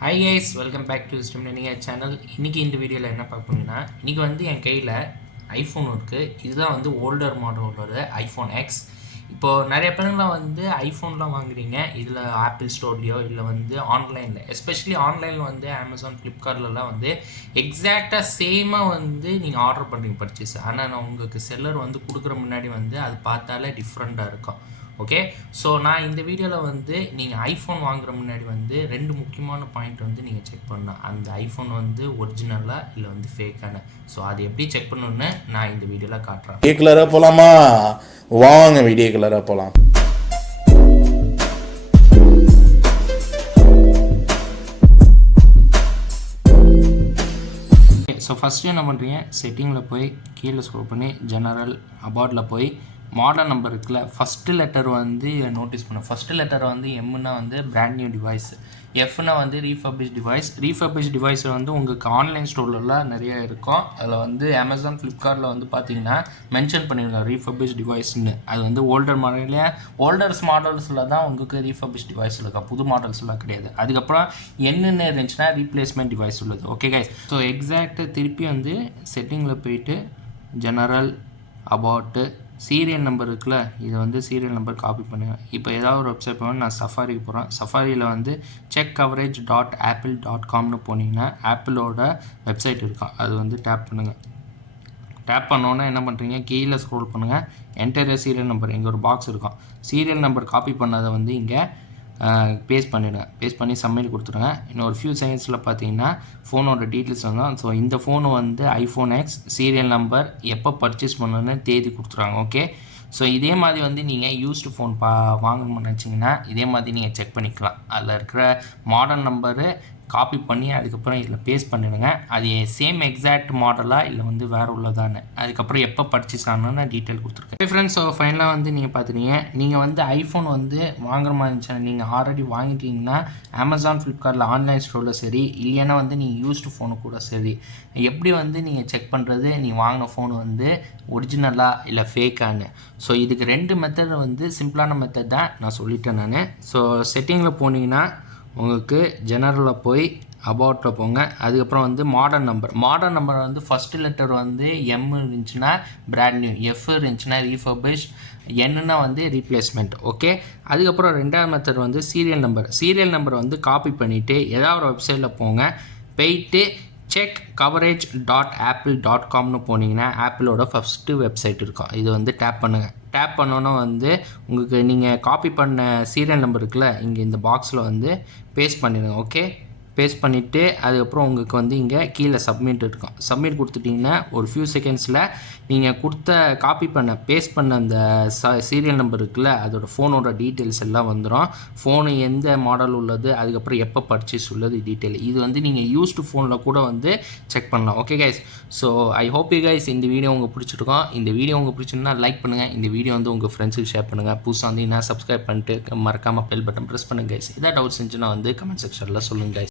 Hi guys welcome back to stem நீங்கள் channel இன்றைக்கி இந்த வீடியோவில் என்ன பார்க்க போனீங்கன்னா இன்றைக்கி வந்து என் கையில் ஐஃபோன் இருக்குது இதுதான் வந்து ஓல்டர் மாடல் ஐஃபோன் எக்ஸ் இப்போது நிறைய பேருங்களாம் வந்து ஐஃபோன்லாம் வாங்குறீங்க. இதில் ஆப்பிள் ஸ்டோர்லேயோ இல்லை வந்து ஆன்லைனில் எஸ்பெஷலி ஆன்லைனில் வந்து அமேசான் ஃப்ளிப்கார்ட்லலாம் வந்து எக்ஸாக்டாக சேமாக வந்து நீங்கள் ஆர்டர் பண்ணுறீங்க பர்ச்சேஸ் ஆனால் நான் உங்களுக்கு செல்லர் வந்து கொடுக்குற முன்னாடி வந்து அது பார்த்தாலே டிஃப்ரெண்ட்டாக இருக்கும். ஓகே ஸோ நான் இந்த வீடியோவில் வந்து நீங்கள் ஐஃபோன் வாங்குற முன்னாடி வந்து ரெண்டு முக்கியமான பாயிண்ட் வந்து நீங்கள் செக் பண்ணணும். அந்த ஐஃபோன் வந்து ஒரிஜினலாக இல்லை வந்து ஃபேக்கான ஸோ அது எப்படி செக் பண்ணணுன்னு நான் இந்த வீடியோவில் காட்டுறேன். வீடியோ கலராக போகலாமா வாங்க வீடியோ கலராக போகலாம் ஸோ ஃபஸ்ட்டு என்ன பண்ணுறீங்க செட்டிங்கில் போய் கீழே ஸ்க்ரோல் பண்ணி ஜெனரல் அபார்டில் போய் மாடல் நம்பர் இருக்குல்ல. ஃபஸ்ட்டு லெட்டர் வந்து நோட்டீஸ் பண்ண. ஃபஸ்ட்டு லெட்டர் வந்து எம்னா வந்து பிராண்ட் நியூ டிவைஸ் எஃப்னா வந்து ரீஃபர்பிஷ் டிவைஸ் ரீஃபர்பிஷ் டிவைஸ் வந்து உங்களுக்கு ஆன்லைன் ஸ்டோர்லலாம் நிறைய இருக்கும். அதில் வந்து அமேசான் ஃப்ளிப்கார்ட்டில் வந்து பார்த்தீங்கன்னா மென்ஷன் பண்ணியிருக்காங்க ரீஃபர்பிஷ் டிவைஸ்னு அது வந்து ஓல்டர் மாடலே ஓல்டர்ஸ் மாடல்ஸில் தான் உங்களுக்கு ரீஃபர்பிஷ் டிவைஸ் இருக்கும் புது மாடல்ஸ்லாம் கிடையாது. அதுக்கப்புறம் என்னென்ன இருந்துச்சுன்னா ரீப்ளேஸ்மெண்ட் டிவைஸ் உள்ளது. ஓகே கைஸ் ஸோ எக்ஸாக்ட்டு திருப்பி வந்து செட்டிங்கில் போயிட்டு ஜெனரல் அபவுட்டு சீரியல் நம்பர் இருக்குல்ல இதை வந்து சீரியல் நம்பர் காப்பி பண்ணுங்கள் இப்போ ஏதாவது ஒரு வெப்சைட் போனால் நான் சஃபாரிக்கு போகிறேன் சஃபாரியில் வந்து check coverage dot Apple dot காம்னு போனீங்கன்னா ஆப்பிளோட வெப்சைட் இருக்கும் அது வந்து டேப் பண்ணுங்கள் டேப் பண்ணோன்னே என்ன பண்ணுறீங்க கீழே ஸ்க்ரோல் பண்ணுங்கள் என்டர் சீரியல் நம்பர் இங்கே ஒரு பாக்ஸ் இருக்கும். சீரியல் நம்பர் காப்பி பண்ணதை வந்து இங்கே பேஸ்ட் பண்ணிவிடுங்க பேஸ்ட் பண்ணி சப்மிட் கொடுத்துருங்க. இன்னும் ஒரு ஃபியூ செகண்ட்ஸில் பார்த்தீங்கன்னா ஃபோனோட டீட்டெயில்ஸ் வந்தோம் ஸோ இந்த ஃபோனு வந்து ஐஃபோன் எக்ஸ் சீரியல் நம்பர் எப்போ பர்ச்சேஸ் பண்ணணும்னு தேதி கொடுத்துருவாங்க ஓகே ஸோ இதே மாதிரி வந்து நீங்கள் யூஸ்டு ஃபோன் பா வாங்கணும்னு நினச்சிங்கன்னா இதே மாதிரி நீங்கள் செக் பண்ணிக்கலாம். அதில் இருக்கிற மாடல் நம்பரு காப்பி பண்ணி அதுக்கப்புறம் இதில் பேஸ்ட் பண்ணிடுங்க. அது சேம் எக்ஸாக்ட் மாடலாக இல்லை வந்து வேறு உள்ளதானே அதுக்கப்புறம் எப்போ பர்ச்சேஸ் ஆகணும்னு டீட்டெயில் கொடுத்துருக்கேன். ஃப்ரெண்ட்ஸ் ஸோ ஃபைனலாக வந்து நீங்கள் பார்த்துட்டீங்க நீங்கள் வந்து ஐஃபோன் வந்து வாங்குற மாதிரி இருந்துச்சுன்னா நீங்கள் ஆல்ரெடி வாங்கிட்டீங்கன்னா அமேசான் ஃப்ளிப்கார்ட்டில் ஆன்லைன் ஸ்டோரில் சரி இல்லைன்னா வந்து நீங்கள் யூஸ்டு ஃபோனு கூட சரி. எப்படி வந்து நீங்கள் செக் பண்ணுறது நீ வாங்கின ஃபோன் வந்து ஒரிஜினலாக இல்லை ஃபேக்கானு ஸோ இதுக்கு ரெண்டு மெத்தட் வந்து சிம்பிளான மெத்தட் தான் நான் சொல்லிட்டேன் நான். ஸோ செட்டிங்கில் போனீங்கன்னா உங்களுக்கு ஜெனரலில் போய் அபவுட்டில் போங்க. அதுக்கப்புறம் வந்து மாடர்ன் நம்பர் மாடர்ன் நம்பர் வந்து ஃபஸ்ட்டு லெட்டர் வந்து எம் இருந்துச்சுன்னா பிராண்ட் நியூ எஃப் இருந்துச்சுன்னா ரீஃபர்பிஷ் என்னன்னா வந்து ரீப்ளேஸ்மெண்ட் ஓகே அதுக்கப்புறம் ரெண்டாவது மெத்தட் வந்து சீரியல் நம்பர் சீரியல் நம்பர் வந்து காப்பி பண்ணிவிட்டு ஏதாவது ஒரு வெப்சைட்டில் போங்க. போயிட்டு check coverage dot Apple dot காம்னு போனீங்கன்னா ஆப்பிளோட ஃபஸ்ட்டு வெப்சைட் இருக்கும். இது வந்து டேப் பண்ணுங்கள் டேப் பண்ணோன்னா வந்து உங்களுக்கு நீங்கள் காப்பி பண்ண சீரியல் நம்பர் இருக்குல்ல இங்கே இந்த பாக்ஸில் வந்து பேஸ்ட் பண்ணிடுங்க ஓகே பேஸ்ட் பண்ணிவிட்டு அதுக்கப்புறம் உங்களுக்கு வந்து இங்கே கீழே சப்மிட் இருக்கும். சப்மிட் கொடுத்துட்டிங்கன்னா ஒரு ஃபியூ செகண்ட்ஸில் நீங்கள் கொடுத்த காப்பி பண்ண பேஸ்ட் பண்ண அந்த ச சீரியல் நம்பர் இருக்குல்ல அதோட ஃபோனோட டீட்டெயில்ஸ் எல்லாம் வந்துடும் ஃபோனு எந்த மாடல் உள்ளது அதுக்கப்புறம் எப்போ பர்ச்சேஸ் உள்ளது டீட்டெயில் இது வந்து நீங்கள் யூஸ்டு ஃபோனில் கூட வந்து செக் பண்ணலாம். Okay guys so I hope you guys இந்த வீடியோ உங்களுக்கு பிடிச்சிருக்கோம். இந்த வீடியோ உங்களுக்கு பிடிச்சிருந்தா லைக் பண்ணுங்கள் இந்த வீடியோ வந்து உங்கள் ஃப்ரெண்ட்ஸுக்கு ஷேர் பண்ணுங்கள் புதுசாக வந்து என்ன சப்ஸ்கிரைப் பண்ணிட்டு மறக்காமல் பெல் பட்டன் ப்ரெஸ் பண்ணுங்கள் கைஸ் ஏதாவது டவுட்ஸ் இருந்துச்சுன்னா வந்து கமெண்ட் செக்ஷனில் சொல்லுங்கள் கைஸ்